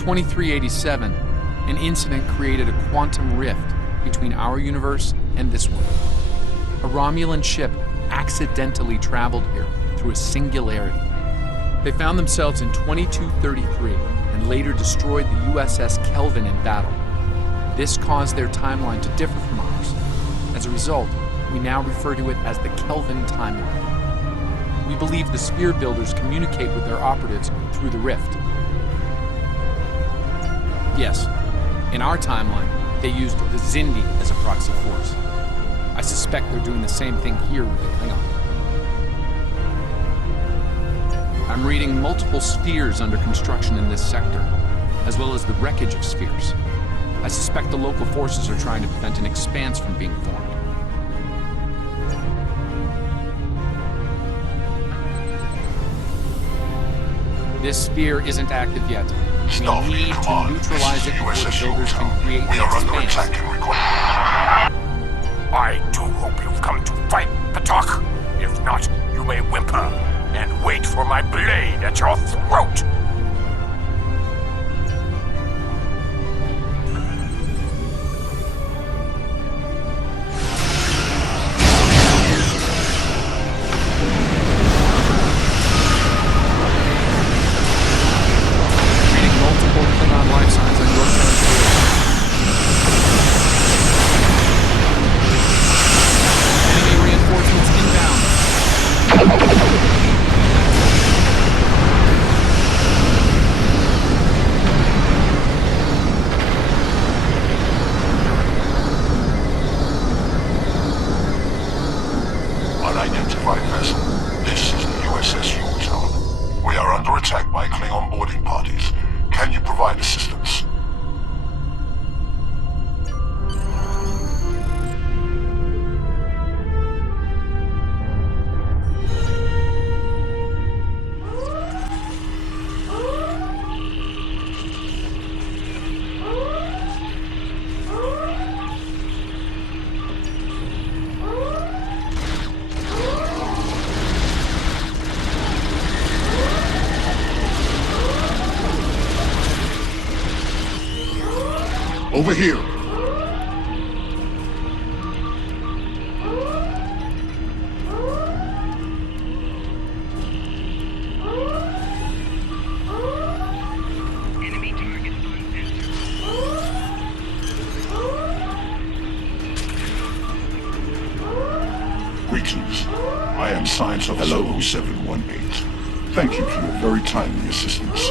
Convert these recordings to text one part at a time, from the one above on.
2387, an incident created a quantum rift between our universe and this one. A Romulan ship accidentally traveled here through a singularity. They found themselves in 2233 and later destroyed the USS Kelvin in battle. This caused their timeline to differ from ours. As a result, we now refer to it as the Kelvin timeline. We believe the sphere builders communicate with their operatives through the rift. Yes, in our timeline, they used the Xindi as a proxy force. I suspect they're doing the same thing here with the Klingon. I'm reading multiple spheres under construction in this sector, as well as the wreckage of spheres. I suspect the local forces are trying to prevent an expanse from being formed. This sphere isn't active yet. We need to neutralize it before the builders can create the expanse. I do hope you've come to fight, Patok. If not, you may whimper and wait for my blade at your throat. Over here. Enemy target on center. Greetings. I am Science Officer 0718. Thank you for your very timely assistance.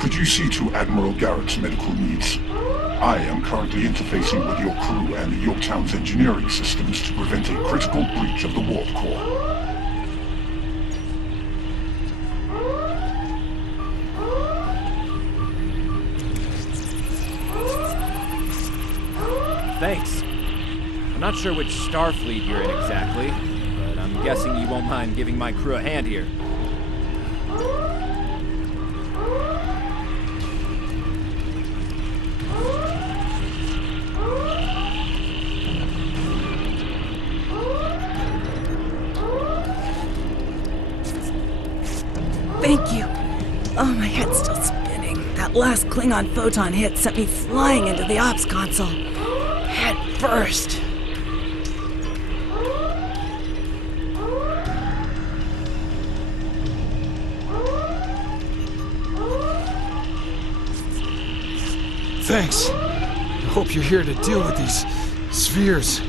Could you see to Admiral Garrett's medical needs? I am currently interfacing with your crew and the Yorktown's engineering systems to prevent a critical breach of the warp core. Thanks. I'm not sure which Starfleet you're in exactly, but I'm guessing you won't mind giving my crew a hand here. Thank you. Oh, my head's still spinning. That last Klingon photon hit sent me flying into the ops console. Head first. Thanks. I hope you're here to deal with these spheres.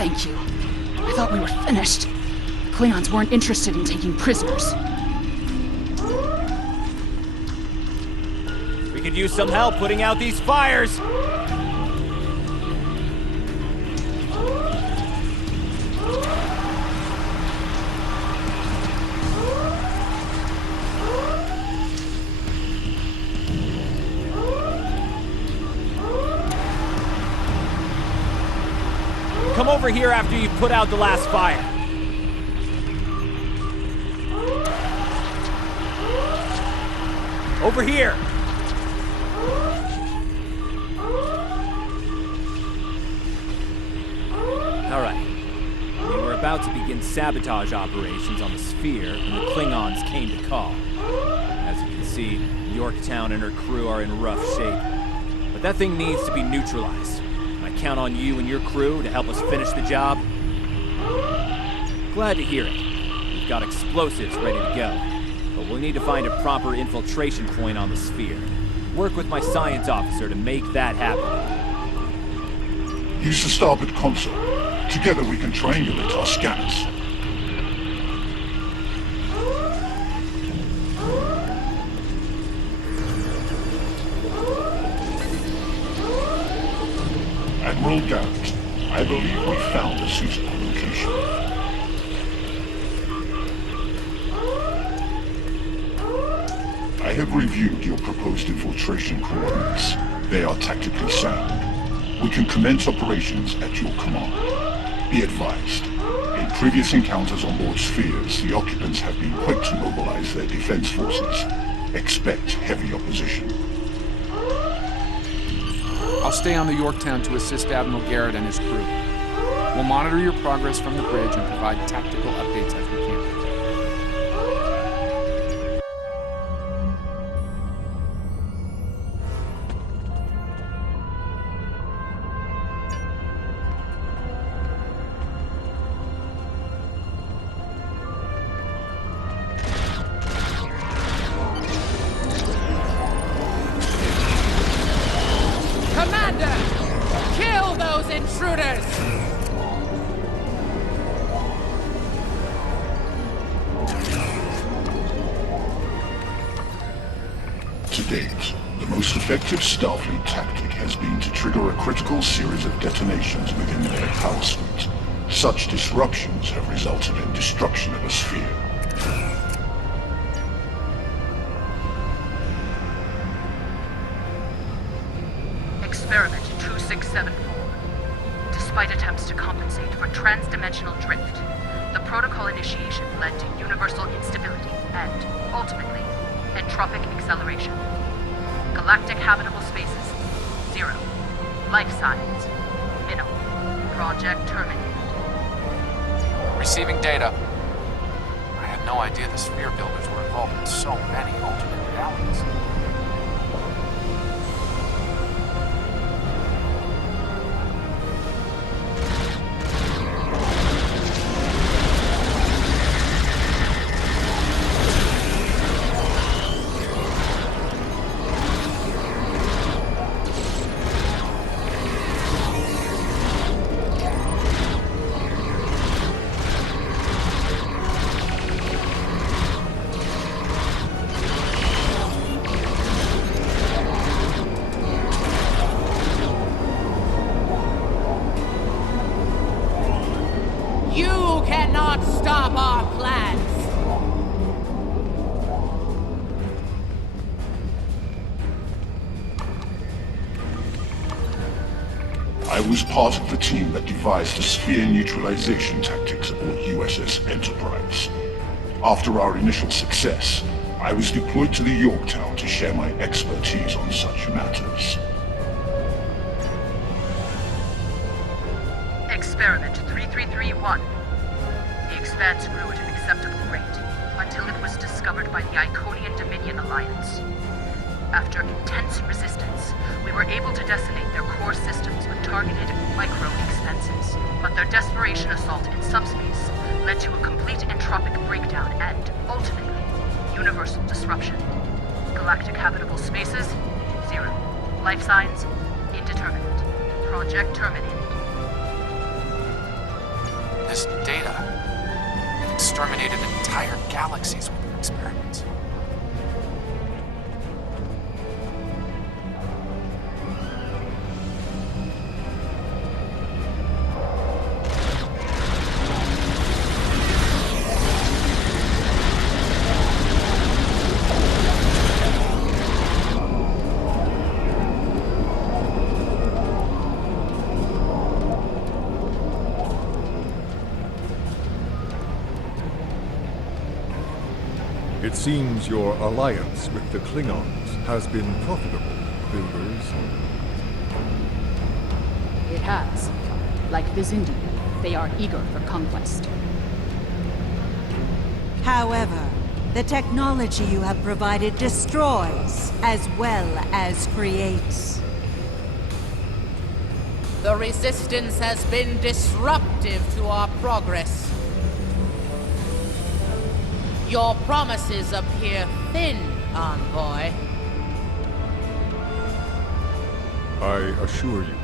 Thank you. I thought we were finished. The Klingons weren't interested in taking prisoners. We could use some help putting out these fires! Come over here after you put out the last fire. Over here. Alright. We were about to begin sabotage operations on the sphere when the Klingons came to call. As you can see, Yorktown and her crew are in rough shape. But that thing needs to be neutralized. I count on you and your crew to help us finish the job. Glad to hear it. We've got explosives ready to go. But we'll need to find a proper infiltration point on the sphere. Work with my science officer to make that happen. Use the starboard console. Together we can triangulate our scanners. Admiral Garrett, I believe we found a suitable location. I have reviewed your proposed infiltration coordinates. They are tactically sound. We can commence operations at your command. Be advised, in previous encounters on board spheres, the occupants have been quick to mobilize their defense forces. Expect heavy opposition. I'll stay on the Yorktown to assist Admiral Garrett and his crew. We'll monitor your progress from the bridge and provide tactical updates as we can. To date, the most effective Starfleet tactic has been to trigger a critical series of detonations within their power suite. Such disruptions have resulted in destruction of a sphere. Experiment 2674. Despite attempts to compensate for transdimensional drift, the protocol initiation led to universal instability and, ultimately, entropic acceleration. Galactic habitable spaces, 0. Life signs, minimal. Project terminated. Receiving data. I had no idea the sphere builders were involved in so many alternate realities. I was part of the team that devised the sphere neutralization tactics aboard USS Enterprise. After our initial success, I was deployed to the Yorktown to share my expertise on such matters. Experiment 3331. The Expanse grew at an acceptable rate, until it was discovered by the Iconian Dominion Alliance. After intense resistance, we were able to decimate their core systems with targeted micro-expenses. But their desperation assault in subspace led to a complete entropic breakdown and, ultimately, universal disruption. Galactic habitable spaces, 0. Life signs, indeterminate. Project terminated. This data, it exterminated entire galaxies with their experiments. It seems your alliance with the Klingons has been profitable, builders. It has. Like this Indian. They are eager for conquest. However, the technology you have provided destroys as well as creates. The Resistance has been disruptive to our progress. Your promises appear thin, Envoy. I assure you,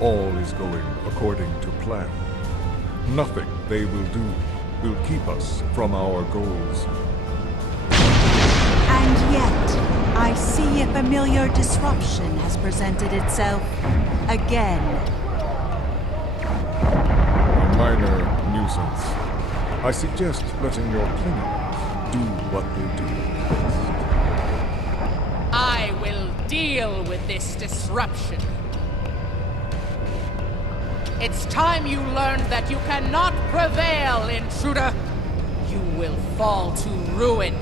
all is going according to plan. Nothing they will do will keep us from our goals. And yet, I see a familiar disruption has presented itself again. A minor nuisance. I suggest letting your Klingons do what they do best. I will deal with this disruption. It's time you learned that you cannot prevail, intruder. You will fall to ruin.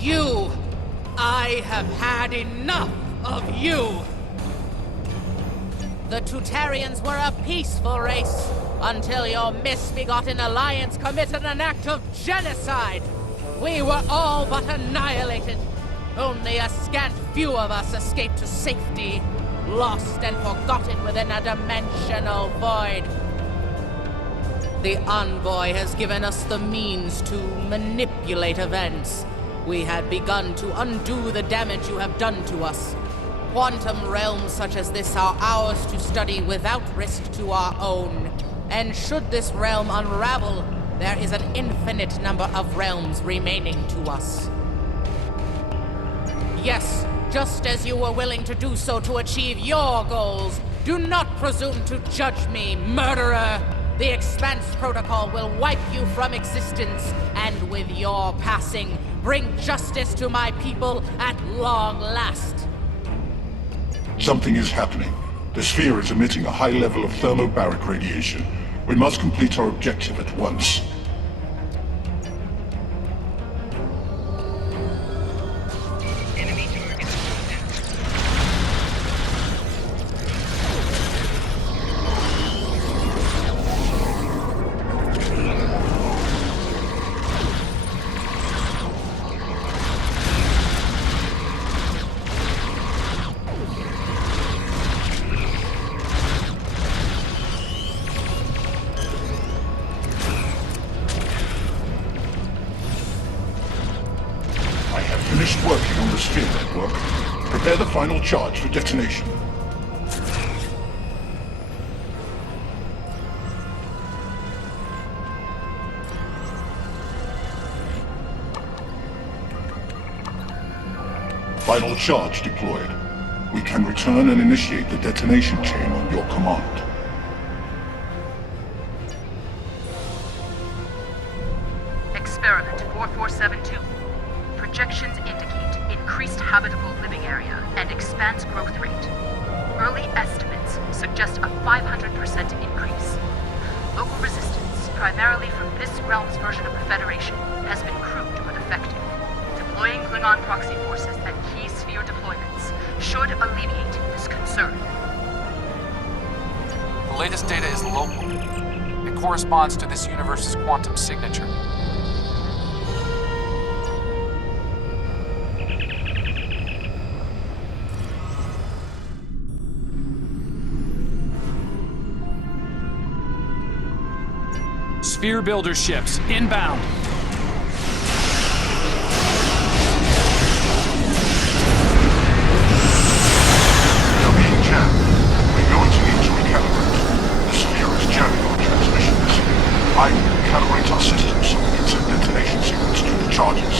You! I have had enough of you! The Tutarians were a peaceful race, until your misbegotten alliance committed an act of genocide! We were all but annihilated. Only a scant few of us escaped to safety, lost and forgotten within a dimensional void. The Envoy has given us the means to manipulate events. We had begun to undo the damage you have done to us. Quantum realms such as this are ours to study without risk to our own. And should this realm unravel, there is an infinite number of realms remaining to us. Yes, just as you were willing to do so to achieve your goals, do not presume to judge me, murderer! The Expanse Protocol will wipe you from existence, and with your passing, bring justice to my people at long last. Something is happening. The sphere is emitting a high level of thermobaric radiation. We must complete our objective at once. Working on the sphere network. Prepare the final charge for detonation. Final charge deployed. We can return and initiate the detonation chain on your command. Experiment 4472. Projections indicate increased habitable living area and expanse growth rate. Early estimates suggest a 500% increase. Local resistance, primarily from this realm's version of the Federation, has been crude but effective. Deploying Klingon proxy forces at key sphere deployments should alleviate this concern. The latest data is local. It corresponds to this universe's quantum signature. Sphere builder ships inbound. They're being jammed. We're going to need to recalibrate. The sphere is jamming our transmissions. I will recalibrate our systems so we can send detonation signals to the charges.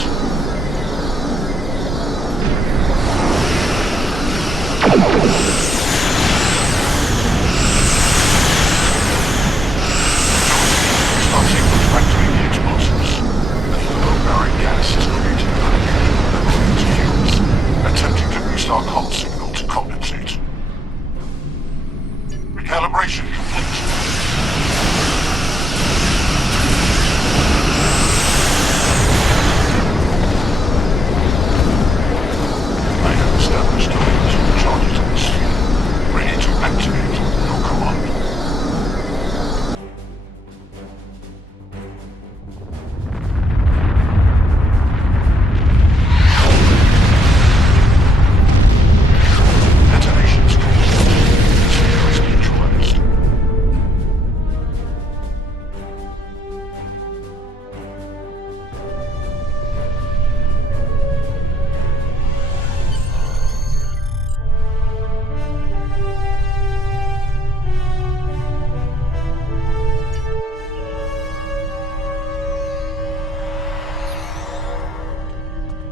Our comm signal to compensate. Recalibration complete.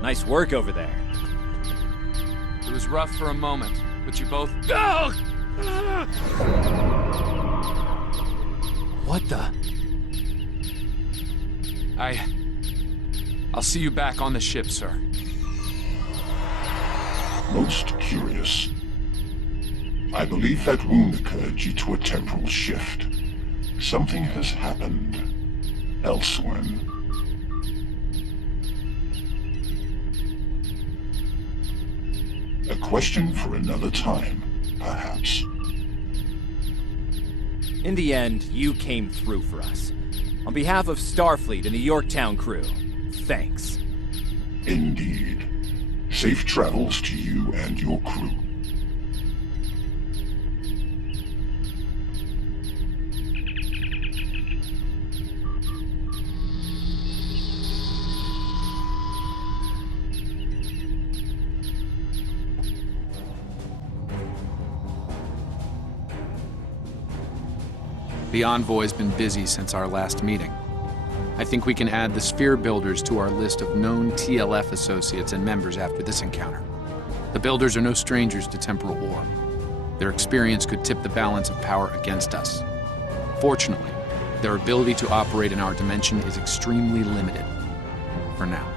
Nice work over there. It was rough for a moment, but you both... What the? I'll see you back on the ship, sir. Most curious. I believe that wound occurred due to a temporal shift. Something has happened elsewhere. A question for another time, perhaps. In the end, you came through for us. On behalf of Starfleet and the Yorktown crew, thanks. Indeed. Safe travels to you and your crew. The Envoy's been busy since our last meeting. I think we can add the Sphere Builders to our list of known TLF associates and members after this encounter. The Builders are no strangers to temporal war. Their experience could tip the balance of power against us. Fortunately, their ability to operate in our dimension is extremely limited. For now.